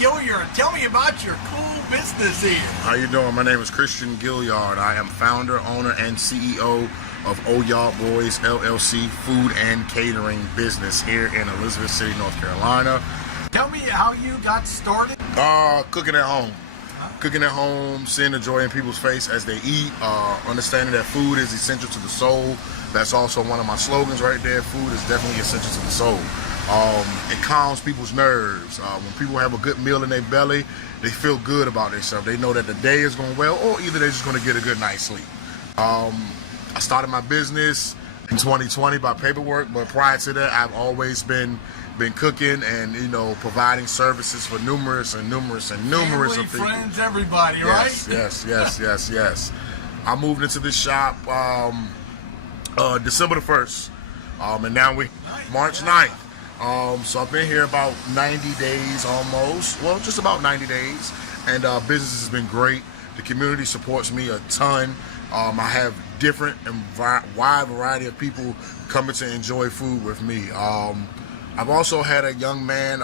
Gilliard. Tell me about your cool business here. How you doing? My name is Christian Gilliard. I am founder, owner, and CEO of BOYZ LLC food and catering business here in Elizabeth City, North Carolina. Tell me how you got started. Cooking at home. Cooking at home, seeing the joy in people's face as they eat, understanding that food is essential to the soul. That's also one of my slogans right there. Food is definitely essential to the soul. It calms people's nerves. When people have a good meal in their belly, they feel good about themselves. They know that the day is going well, or either they're just going to get a good night's sleep. I started my business in 2020 by paperwork, but prior to that, I've always been cooking and, you know, providing services for numerous of people. Friends, everybody, right? Yes. I moved into this shop December the 1st, and now March 9th. So I've been here about 90 days almost. Well, just about 90 days, and business has been great. The community supports me a ton. I have different and wide variety of people coming to enjoy food with me. I've also had a young man,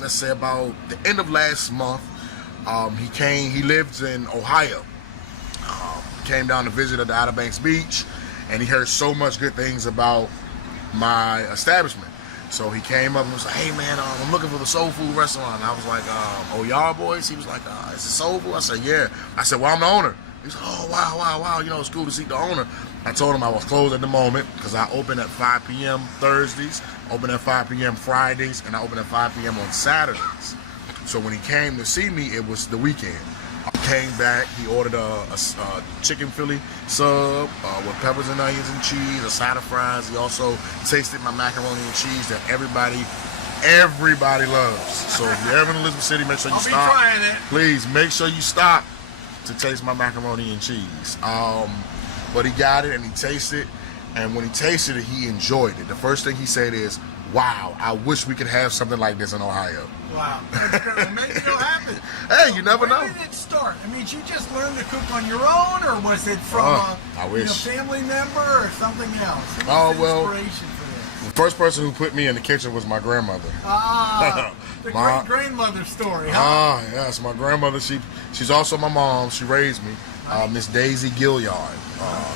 let's say about the end of last month, he lives in Ohio. Came down to visit at the Outer Banks Beach, and he heard so much good things about my establishment. So he came up and was like, "Hey man, I'm looking for the soul food restaurant." And I was like, "Oh, y'all boys?" He was like, "Is it soul food?" I said, "Yeah." I said, "Well, I'm the owner." He was like, "Oh, wow. You know, it's cool to see the owner." I told him I was closed at the moment because I open at 5 p.m. Thursdays, open at 5 p.m. Fridays, and I open at 5 p.m. on Saturdays. So when he came to see me, it was the weekend. I came back, he ordered a chicken Philly sub with peppers and onions and cheese, a side of fries. He also tasted my macaroni and cheese that everybody loves. So if you're ever in Elizabeth City, make sure you stop. I'll be trying it. Please, make sure you stop to taste my macaroni and cheese. But he got it and he tasted it, and when he tasted it, he enjoyed it. The first thing he said is, "Wow, I wish we could have something like this in Ohio." Wow, that's great. Well, maybe it'll happen. Hey, you never know. Where did it start? I mean, did you just learn to cook on your own, or was it from a family member or something else? What was the inspiration for this? The first person who put me in the kitchen was my grandmother. The great-grandmother story, huh? Yes, my grandmother, she's also my mom. She raised me, Miss Daisy Gilliard.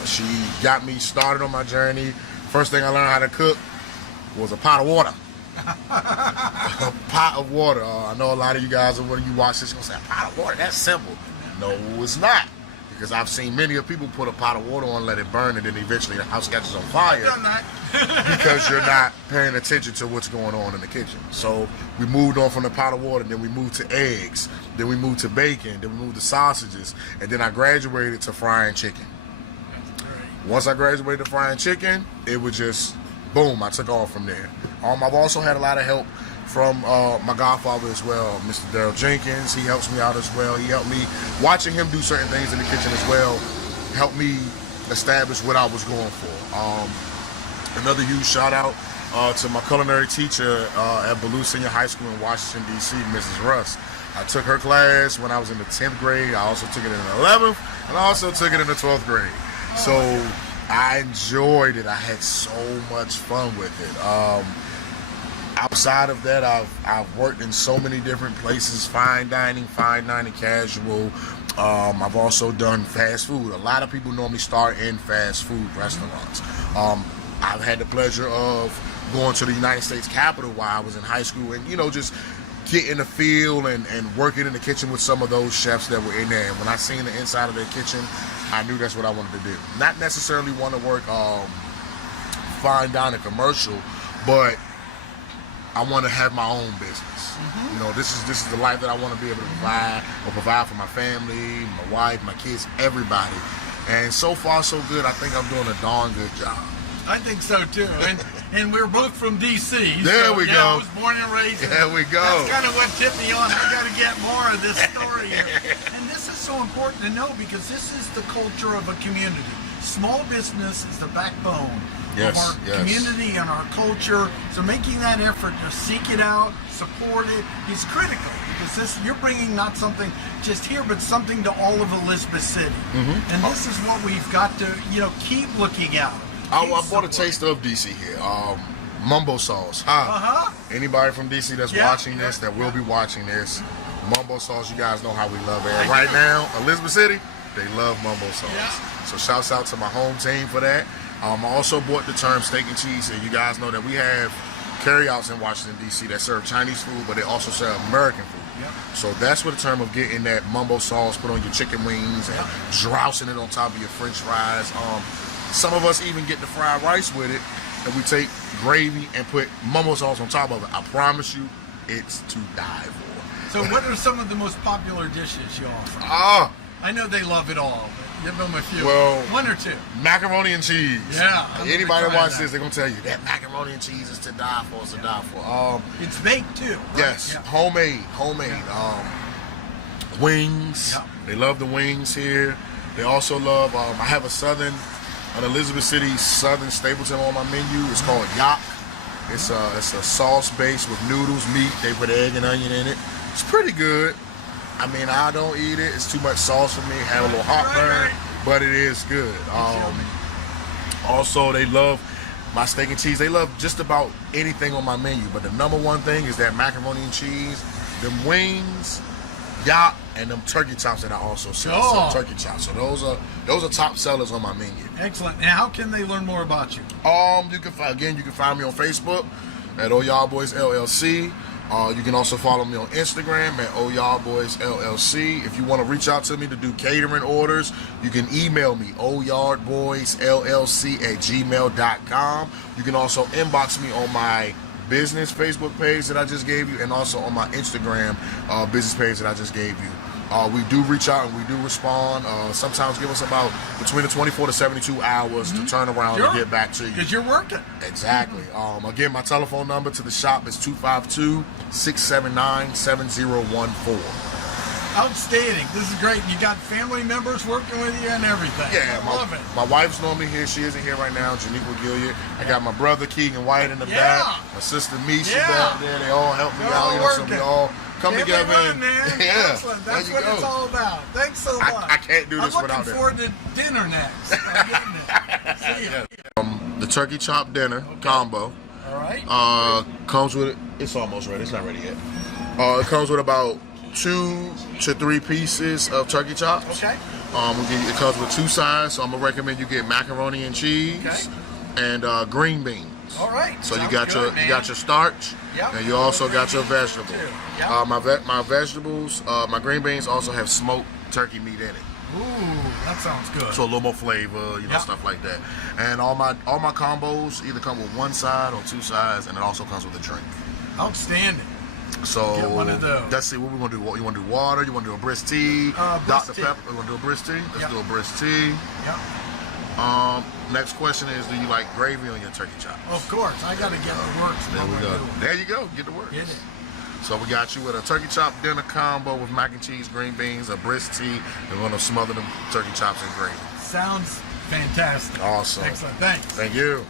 She got me started on my journey. First thing I learned how to cook was a pot of water. A pot of water. I know a lot of you guys, when you watch this, you're going to say, "A pot of water, that's simple." No, it's not. Because I've seen many of people put a pot of water on, let it burn, and then eventually the house catches on fire. I've done that. Because you're not paying attention to what's going on in the kitchen. So we moved on from the pot of water, then we moved to eggs, then we moved to bacon, then we moved to sausages, and then I graduated to frying chicken. Once I graduated to frying chicken, it was just, boom, I took off from there. I've also had a lot of help from my godfather as well, Mr. Daryl Jenkins. He helps me out as well. He helped me, watching him do certain things in the kitchen as well, helped me establish what I was going for. Another huge shout out to my culinary teacher at Ballou Senior High School in Washington, D.C., Mrs. Russ. I took her class when I was in the 10th grade. I also took it in the 11th, and I also took it in the 12th grade. So I enjoyed it. I had so much fun with it. Outside of that, I've worked in so many different places, fine dining, casual. I've also done fast food. A lot of people normally start in fast food restaurants. I've had the pleasure of going to the United States Capitol while I was in high school and, you know, just get in the field and working in the kitchen with some of those chefs that were in there. And when I seen the inside of their kitchen, I knew that's what I wanted to do. Not necessarily want to work fine dining commercial, but I want to have my own business. You know, this is the life that I want to be able to provide for my family, my wife, my kids, everybody. And so far, so good. I think I'm doing a darn good job. I think so too. And we're both from D.C. There we go. I was born and raised. There we go. That's kind of what tipped me on. I got to get more of this story here. And this is so important to know because this is the culture of a community. Small business is the backbone of our community and our culture. So making that effort to seek it out, support it, is critical. Because you're bringing not something just here, but something to all of Elizabeth City. And this is what we've got to, keep looking at. I bought a taste of DC here. Mumbo sauce. Anybody from DC that's watching this, that will be watching this, Mumbo sauce, you guys know how we love it. And right now, Elizabeth City, they love mumbo sauce. Yeah. So shouts out to my home team for that. I also bought the term steak and cheese, and you guys know that we have carryouts in Washington, D.C. that serve Chinese food, but they also serve American food. Yep. So that's what the term of getting that mumbo sauce put on your chicken wings and drousing it on top of your french fries. Some of us even get the fried rice with it, and we take gravy and put mumbo sauce on top of it. I promise you, it's to die for. So what are some of the most popular dishes you offer? I know they love it all, but give them a few. Well, one or two. Macaroni and cheese. Yeah. Anybody that watches this, they're going to tell you that macaroni and cheese is to die for. It's to die for. It's baked too. Right? Yes. Yeah. Homemade. Wings. Yeah. They love the wings here. They also love, I have an Elizabeth City Southern Stapleton on my menu. It's called Yak. It's a sauce base with noodles, meat. They put egg and onion in it. It's pretty good. I mean, I don't eat it. It's too much sauce for me. Have a little heartburn, but it is good. Also, they love my steak and cheese. They love just about anything on my menu, but the number one thing is that macaroni and cheese, them wings, Yak, and them turkey chops that I also sell. So turkey chops. So those are top sellers on my menu. Excellent. Now, how can they learn more about you? You can find me on Facebook at BOYZ LLC. You can also follow me on Instagram at BOYZ LLC. If you want to reach out to me to do catering orders, you can email me oyardboyzllc@gmail.com. You can also inbox me on my business Facebook page that I just gave you, and also on my Instagram business page that I just gave you. We do reach out and we do respond. Sometimes give us about between the 24 to 72 hours to turn around and get back to you. Because you're working. Exactly. Again, my telephone number to the shop is 252-679-7014. Outstanding. This is great. You got family members working with you and everything. Yeah, I love it. My wife's normally here. She isn't here right now. Janiqua Gilliard. I got my brother Keegan White in the back. My sister Misha back there. They all help me out. So we all come together. Run, man. Excellent. That's what it's all about. Thanks so much. I can't do this without it. I'm looking forward to dinner next. I'm getting it. See ya. The turkey chop dinner combo. All right. Comes with, it's almost ready. It's not ready yet. It comes with about 2 to 3 pieces of turkey chops. Okay. It comes with 2 sides, so I'm gonna recommend you get macaroni and cheese and green beans. All right. So you got your starch, and you also got your vegetables. My vegetables, my green beans also have smoked turkey meat in it. Ooh, that sounds good. So a little more flavor, stuff like that. And all my combos either come with 1 side or 2 sides, and it also comes with a drink. Outstanding. So get one of those. Let's see what we're gonna do. You want to do water? You want to do a brisk tea? Dr. Pepper. We want to do a brisk tea? Let's do a brisk tea. Yep. Next question is, do you like gravy on your turkey chops? Of course. I got to get the works. There we go. There you go. Get the works. Get it. So we got you with a turkey chop dinner combo with mac and cheese, green beans, a brisk tea, and we're gonna smother them turkey chops in gravy. Sounds fantastic. Awesome. Excellent. Thanks. Thank you.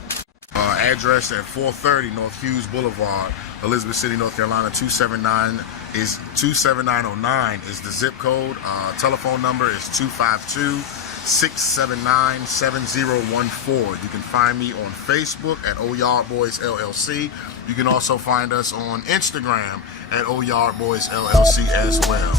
Address at 430 North Hughes Boulevard, Elizabeth City, North Carolina. 27909 is the zip code. Telephone number is 252-679-7014. You can find me on Facebook at BOYZ LLC. You can also find us on Instagram at BOYZ LLC as well.